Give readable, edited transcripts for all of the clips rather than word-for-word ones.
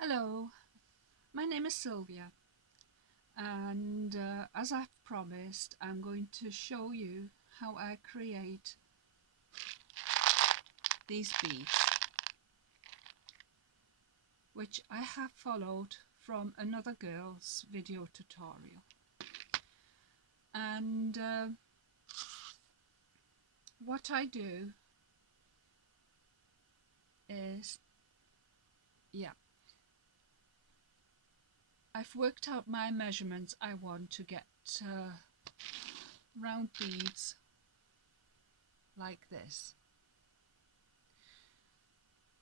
Hello, my name is Sylvia, and as I've promised, I'm going to show you how I create these beads, which I have followed from another girl's video tutorial. And what I do is, I've worked out my measurements I want to get round beads like this.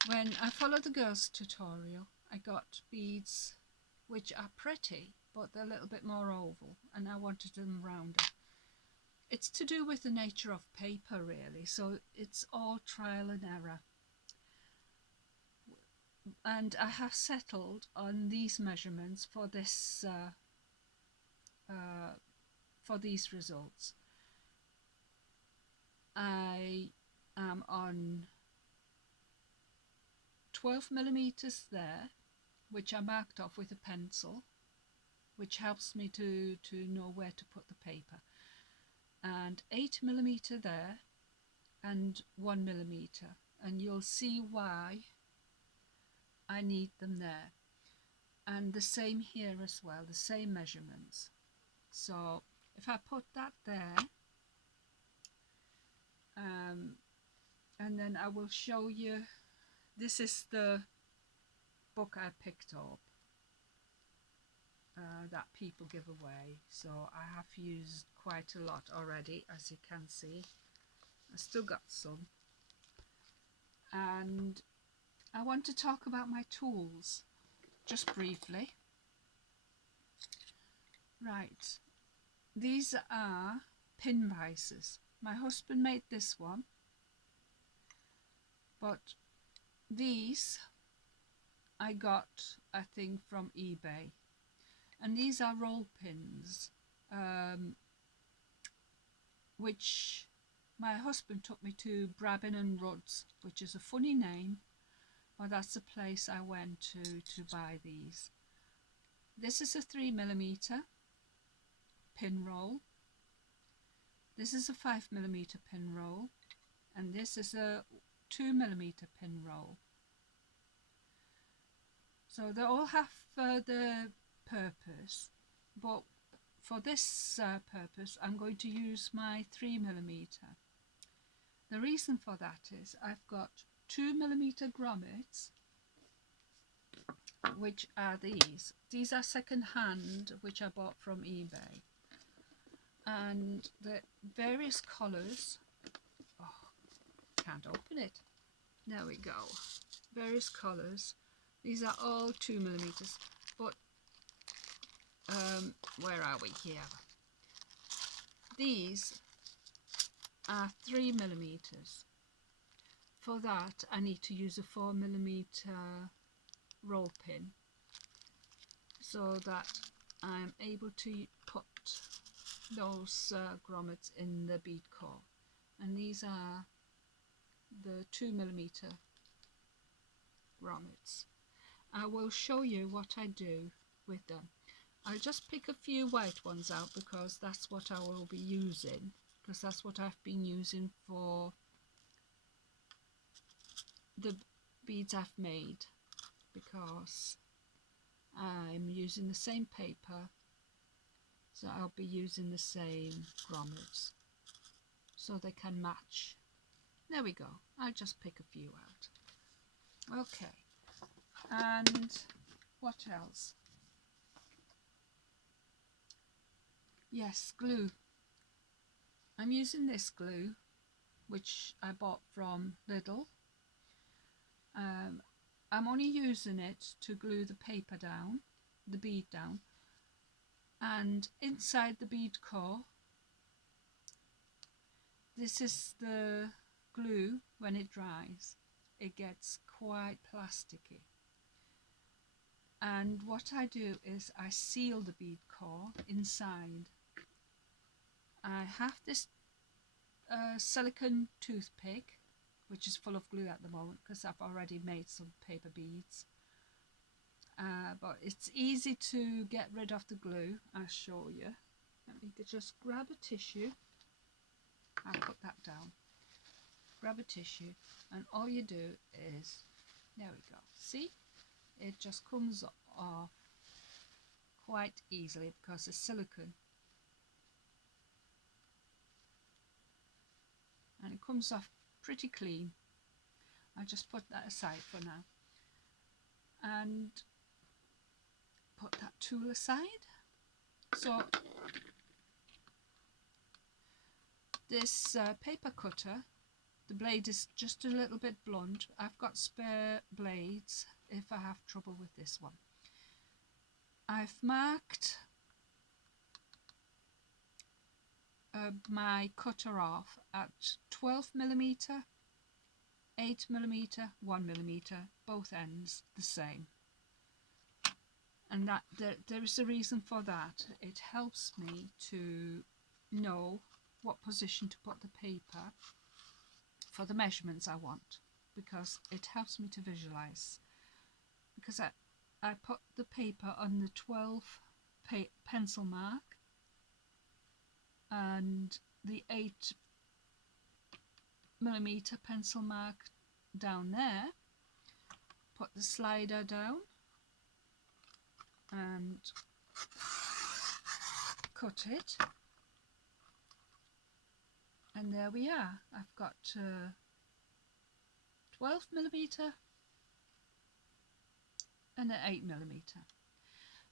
When I followed the girls' tutorial, I got beads which are pretty, but they're a little bit more oval, and I wanted them rounder. It's to do with the nature of paper, really, so it's all trial and error. And I have settled on these measurements for this for these results. I am on 12mm there, which I marked off with a pencil, which helps me to know where to put the paper, and 8mm there and 1mm, and you'll see why I need them there. And the same here as well, the same measurements. So if I put that there, and then I will show you, this is the book I picked up that people give away, so I have used quite a lot already, as you can see. I still got some, and I want to talk about my tools just briefly. Right, these are pin vices. My husband made this one, but these I got, I think, from eBay, and these are roll pins, which my husband took me to Brabin and Rudd's, which is a funny name, but that's the place I went to buy these. This is a 3mm pin roll, this is a 5mm pin roll, and this is a 2mm pin roll. So they all have the purpose, but for this purpose I'm going to use my 3mm. The reason for that is I've got 2mm grommets, which are these. These are second hand, which I bought from eBay, and the various colours. Oh, can't open it. There we go. Various colours. These are all 2mm, but where are we here? These are 3mm. For that I need to use a 4mm roll pin, so that I'm able to put those grommets in the bead core, and these are the 2mm grommets. I will show you what I do with them. I'll just pick a few white ones out because that's what I will be using, because that's what I've been using for the beads I've made, because I'm using the same paper, so I'll be using the same grommets so they can match. There we go. I'll just pick a few out. Okay, and what else? Yes, glue. I'm using this glue, which I bought from Lidl. I'm only using it to glue the paper down, the bead down, and inside the bead core, this is the glue. When it dries, it gets quite plasticky, and what I do is I seal the bead core inside. I have this silicone toothpick, which is full of glue at the moment because I've already made some paper beads, but it's easy to get rid of the glue. I'll show you. Let me just grab a tissue. I'll put that down. Grab a tissue, and all you do is, there we go, see, it just comes off quite easily because it's silicone, and it comes off pretty clean. I'll just put that aside for now and put that tool aside. So this paper cutter, the blade is just a little bit blunt. I've got spare blades if I have trouble with this one. I've marked my cutter off at 12mm, 8mm, 1mm, both ends the same. And that there is a reason for that. It helps me to know what position to put the paper for the measurements I want, because it helps me to visualize. Because I put the paper on the 12 pencil mark and the 8mm pencil mark down there, put the slider down and cut it, and there we are. I've got 12mm and an 8mm.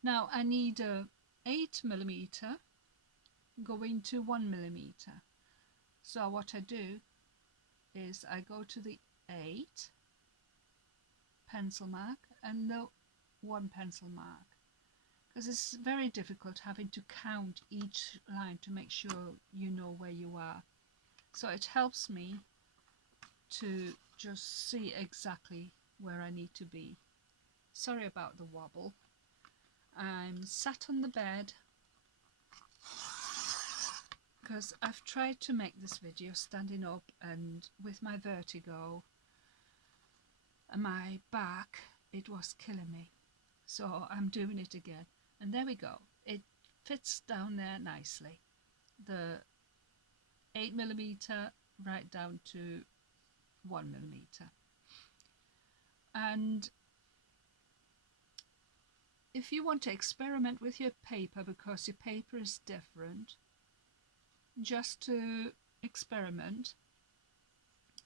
Now I need a 8mm going to 1mm. So what I do is I go to the 8 pencil mark and the 1 pencil mark, because it's very difficult having to count each line to make sure you know where you are. So it helps me to just see exactly where I need to be. Sorry about the wobble. I'm sat on the bed because I've tried to make this video standing up, and with my vertigo and my back, it was killing me. So I'm doing it again, and there we go. It fits down there nicely. The 8mm right down to 1mm. And if you want to experiment with your paper, because your paper is different, just to experiment,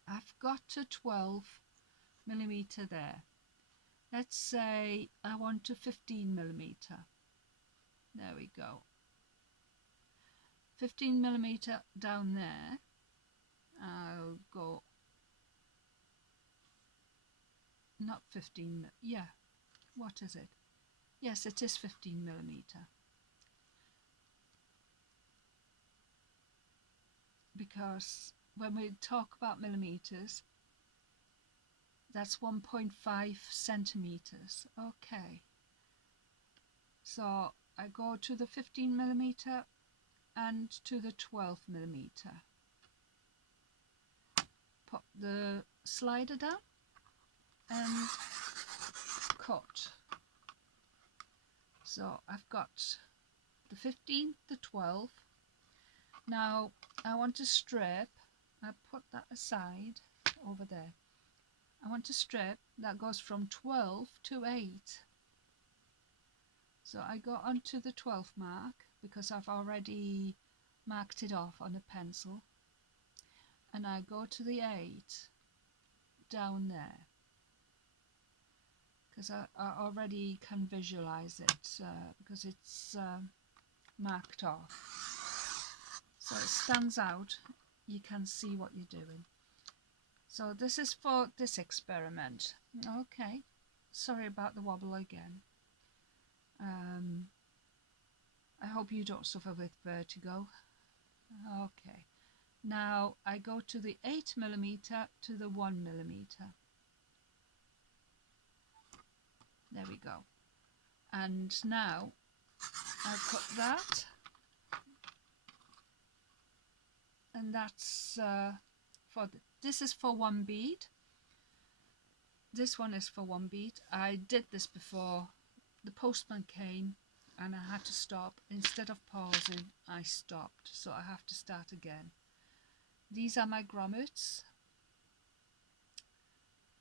I've got a 12mm there. Let's say I want a 15mm. There we go. 15mm down there. I'll go, not 15, yeah, what is it? Yes, it is 15mm. Because when we talk about millimeters, that's 1.5 centimeters. Okay. So I go to the 15mm and to the 12mm. Pop the slider down and cut. So I've got the 15, the 12. Now I want to strip. I put that aside over there. I want to strip that goes from 12 to 8. So I go onto the 12 mark because I've already marked it off on a pencil, and I go to the 8 down there because I already can visualize it because it's marked off, so it stands out. You can see what you're doing. So this is for this experiment. Okay, sorry about the wobble again. I hope you don't suffer with vertigo. Okay, now I go to the 8mm to the 1mm. There we go. And now I'll cut that, and that's this is for 1 bead. This one is for 1 bead. I did this before the postman came and I had to stop. Instead of pausing, I stopped, so I have to start again. These are my grommets.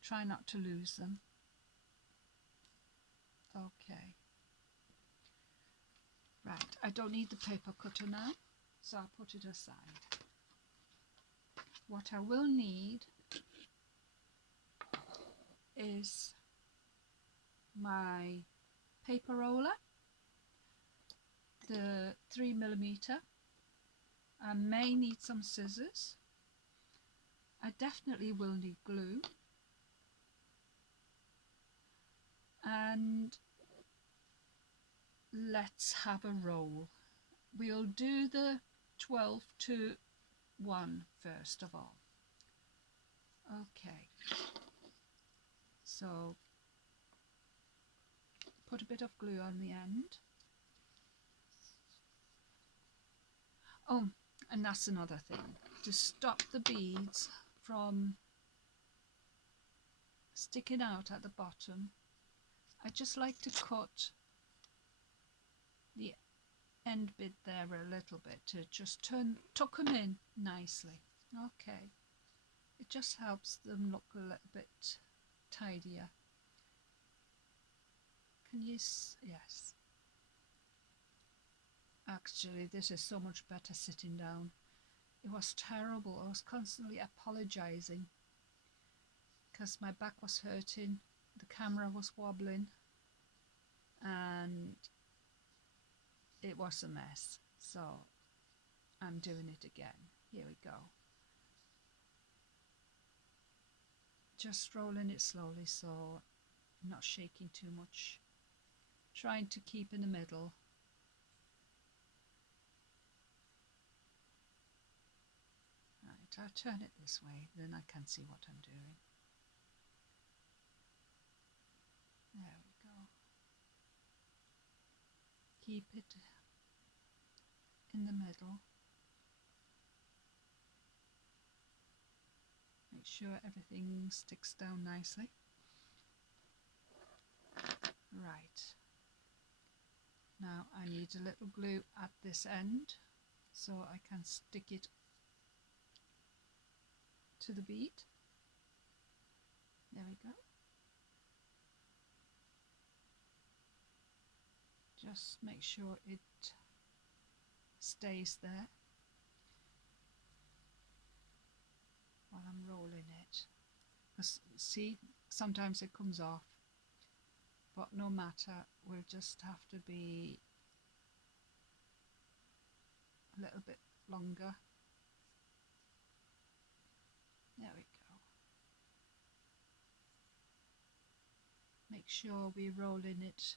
Try not to lose them. Okay. Right, I don't need the paper cutter now, so I'll put it aside. What I will need is my paper roller, the 3mm. I may need some scissors. I definitely will need glue, and let's have a roll. We'll do the 12 to 1 first of all. Okay, so put a bit of glue on the end. Oh, and that's another thing, to stop the beads from sticking out at the bottom. I just like to cut the end bit there a little bit to just tuck them in nicely. Okay, it just helps them look a little bit tidier. Can you yes, actually this is so much better sitting down. It was terrible. I was constantly apologizing because my back was hurting, the camera was wobbling, and it was a mess. So I'm doing it again. Here we go. Just rolling it slowly so I'm not shaking too much. Trying to keep in the middle. Right, I'll turn it this way, then I can see what I'm doing. There we go. Keep it in the middle. Make sure everything sticks down nicely. Right. Now I need a little glue at this end so I can stick it to the bead. There we go. Just make sure it stays there while I'm rolling it. Because see, sometimes it comes off, but no matter, we'll just have to be a little bit longer. There we go. Make sure we're rolling it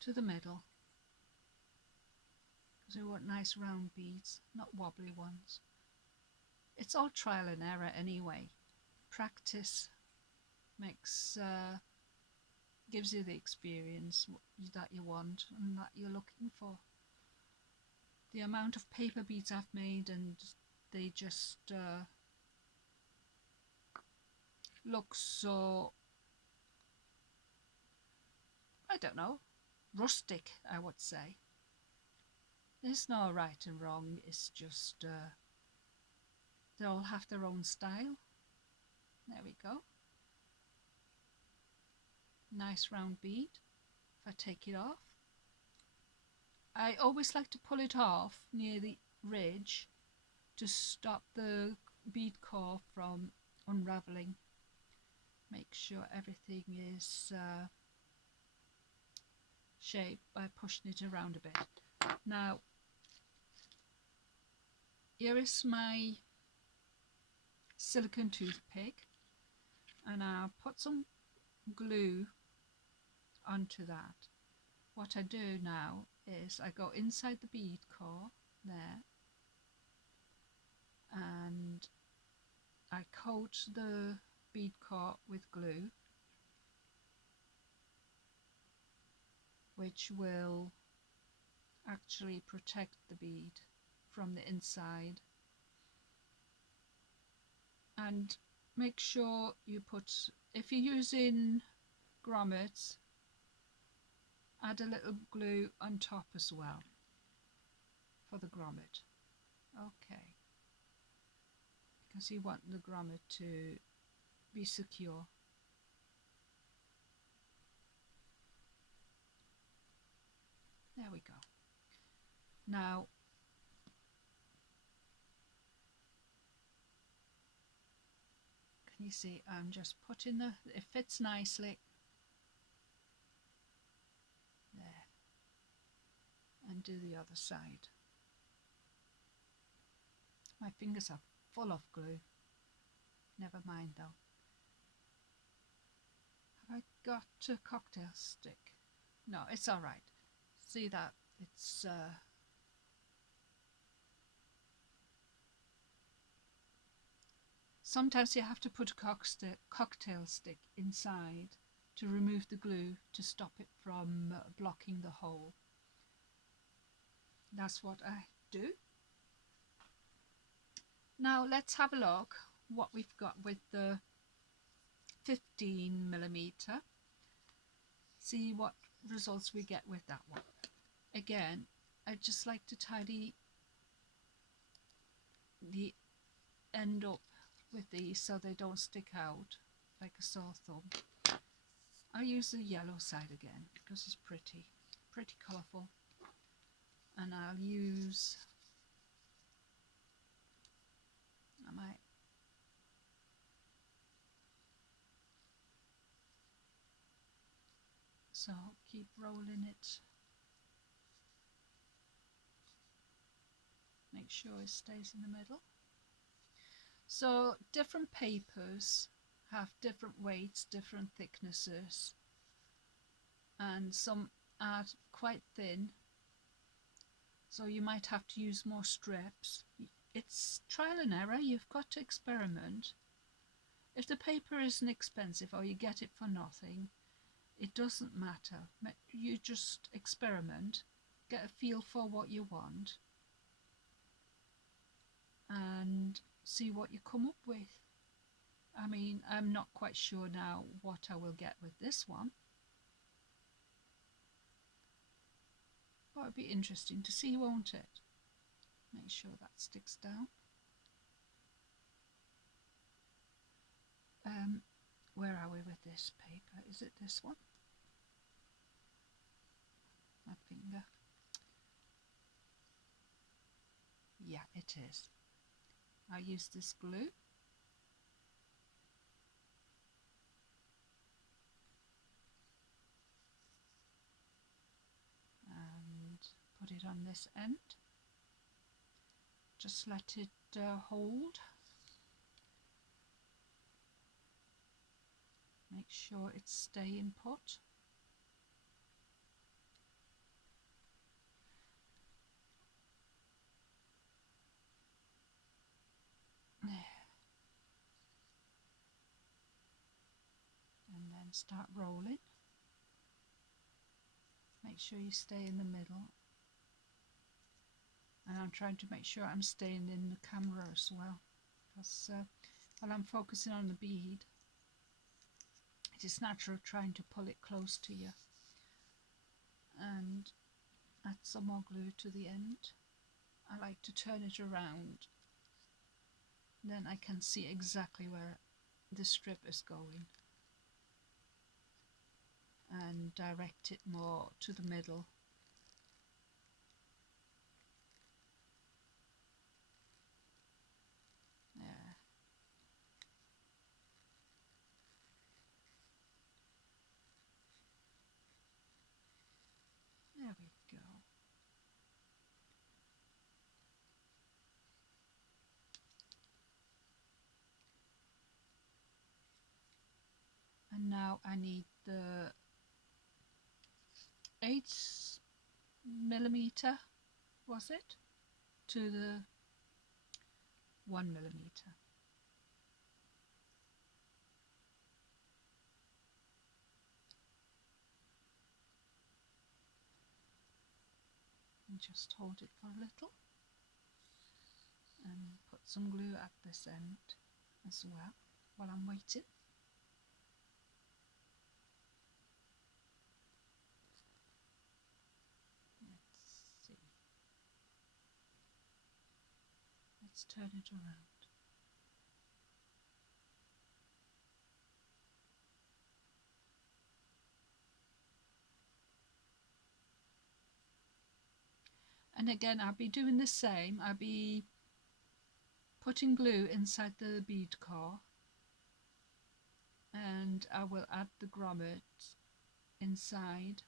to the middle, because we want nice round beads, not wobbly ones. It's all trial and error anyway. Practice makes gives you the experience that you want and that you're looking for. The amount of paper beads I've made, and they just look so, I don't know, rustic, I would say. There's no right and wrong, it's just they all have their own style. There we go. Nice round bead. If I take it off, I always like to pull it off near the ridge to stop the bead core from unraveling. Make sure everything is shaped by pushing it around a bit. Now, here is my silicone toothpick, and I'll put some glue onto that. What I do now is I go inside the bead core there, and I coat the bead core with glue, which will actually protect the bead from the inside. And make sure you put, if you're using grommets, add a little glue on top as well for the grommet. Okay, because you want the grommet to be secure. There we go. Now can you see I'm just putting it fits nicely there, and do the other side. My fingers are full of glue. Never mind though. Have I got a cocktail stick? No, it's all right. See that? It's sometimes you have to put a cocktail stick inside to remove the glue to stop it from blocking the hole. That's what I do. Now let's have a look what we've got with the 15mm. See what results we get with that one. Again, I just like to tidy the end up with these so they don't stick out like a sore thumb. I'll use the yellow side again because it's pretty colourful, and I'll use so keep rolling it, make sure it stays in the middle. So different papers have different weights, different thicknesses, and some are quite thin, so you might have to use more strips. It's trial and error, you've got to experiment. If the paper isn't expensive or you get it for nothing, it doesn't matter. You just experiment, get a feel for what you want, and see what you come up with. I mean, I'm not quite sure now what I will get with this one, but it'd be interesting to see, won't it? Make sure that sticks down. Where are we with this paper? Is it this one? My finger. Yeah, it is. I'll use this glue. And put it on this end. Just let it hold. Make sure it's staying put. And then start rolling. Make sure you stay in the middle. And I'm trying to make sure I'm staying in the camera as well, because while I'm focusing on the bead, it is natural trying to pull it close to you. And add some more glue to the end. I like to turn it around, then I can see exactly where the strip is going, and direct it more to the middle. There. There we go. And now I need the 8mm, was it, to the 1mm. And just hold it for a little and put some glue at this end as well while I'm waiting. Let's turn it around. And again, I'll be doing the same. I'll be putting glue inside the bead core, and I will add the grommet inside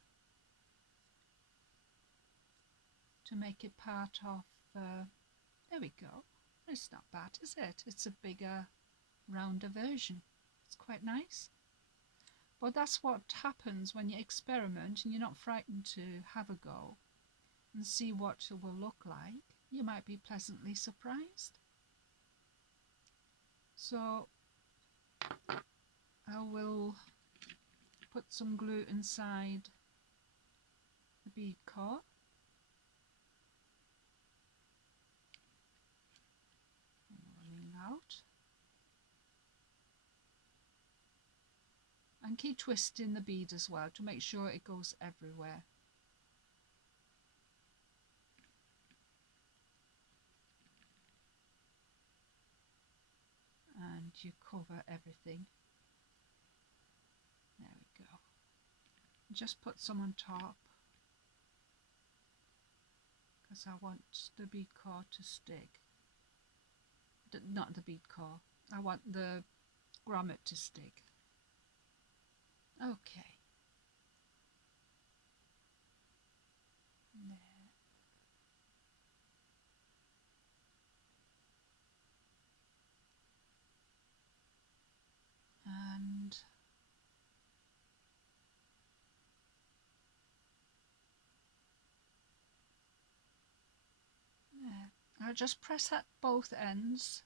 to make it part of, there we go. It's not bad, is it? It's a bigger, rounder version. It's quite nice. But that's what happens when you experiment and you're not frightened to have a go and see what it will look like. You might be pleasantly surprised. So I will put some glue inside the bead core. Running out. And keep twisting the bead as well to make sure it goes everywhere. And you cover everything. There we go. Just put some on top because I want the bead core to stick. Not the bead core. I want the grommet to stick. Okay. There. And there. I'll just press at both ends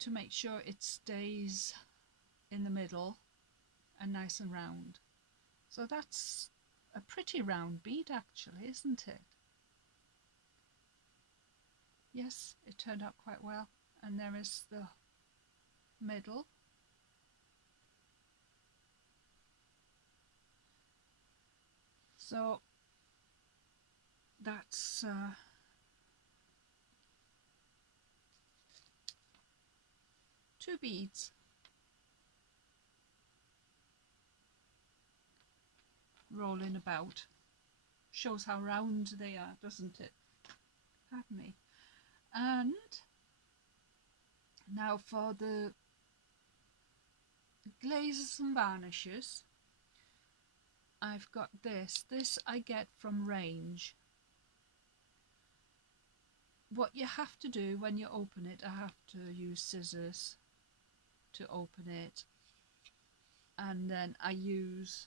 to make sure it stays in the middle and nice and round. So that's a pretty round bead actually, isn't it? Yes, it turned out quite well. And there is the middle. So that's two beads. Rolling about. Shows how round they are, doesn't it? Pardon me. And now for the glazes and varnishes, I've got this. This I get from Range. What you have to do when you open it, I have to use scissors to open it, and then I use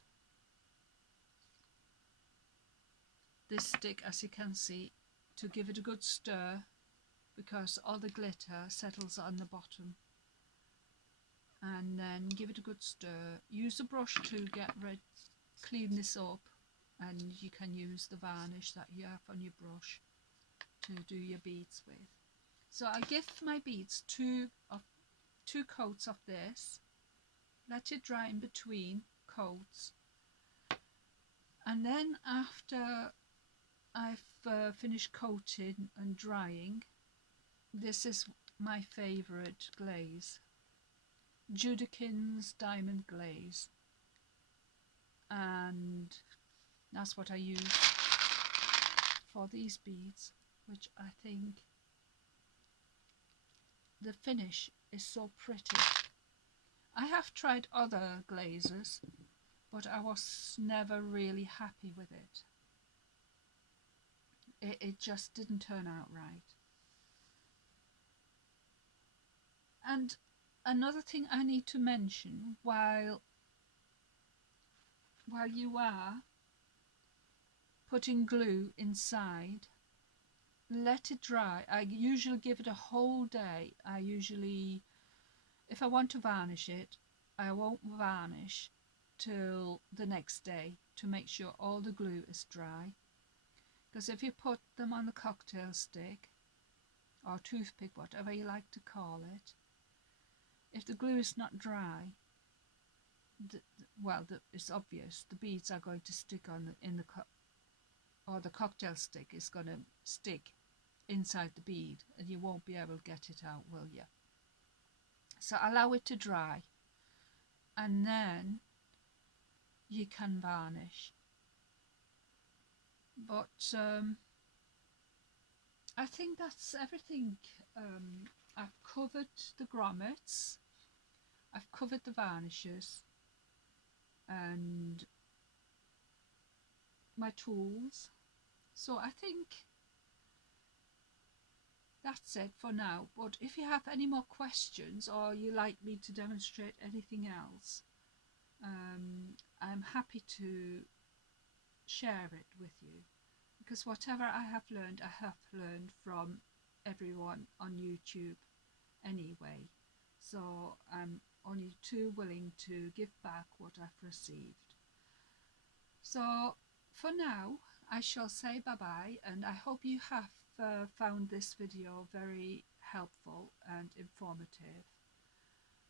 this stick, as you can see, to give it a good stir because all the glitter settles on the bottom. And then give it a good stir. Use a brush to clean this up, and you can use the varnish that you have on your brush to do your beads with. So I give my beads two coats of this, let it dry in between coats, and then after I've finished coating and drying, this is my favourite glaze, Judekin's Diamond Glaze, and that's what I use for these beads, which I think the finish is so pretty. I have tried other glazes, but I was never really happy with it. It just didn't turn out right. And another thing I need to mention, while you are putting glue inside, let it dry. I usually give it a whole day. If I want to varnish it, I won't varnish till the next day to make sure all the glue is dry. Because if you put them on the cocktail stick or toothpick, whatever you like to call it, if the glue is not dry, it's obvious the beads are going to stick on or the cocktail stick is going to stick inside the bead, and you won't be able to get it out, will you? So allow it to dry, and then you can varnish. But I think that's everything. I've covered the grommets, I've covered the varnishes, and my tools. So I think that's it for now. But if you have any more questions, or you like me to demonstrate anything else, I'm happy to share it with you, because whatever I have learned from everyone on YouTube anyway. So I'm only too willing to give back what I've received. So for now, I shall say bye bye, and I hope you have found this video very helpful and informative,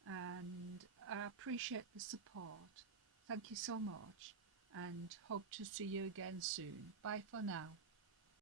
and I appreciate the support. Thank you so much, and hope to see you again soon. Bye for now.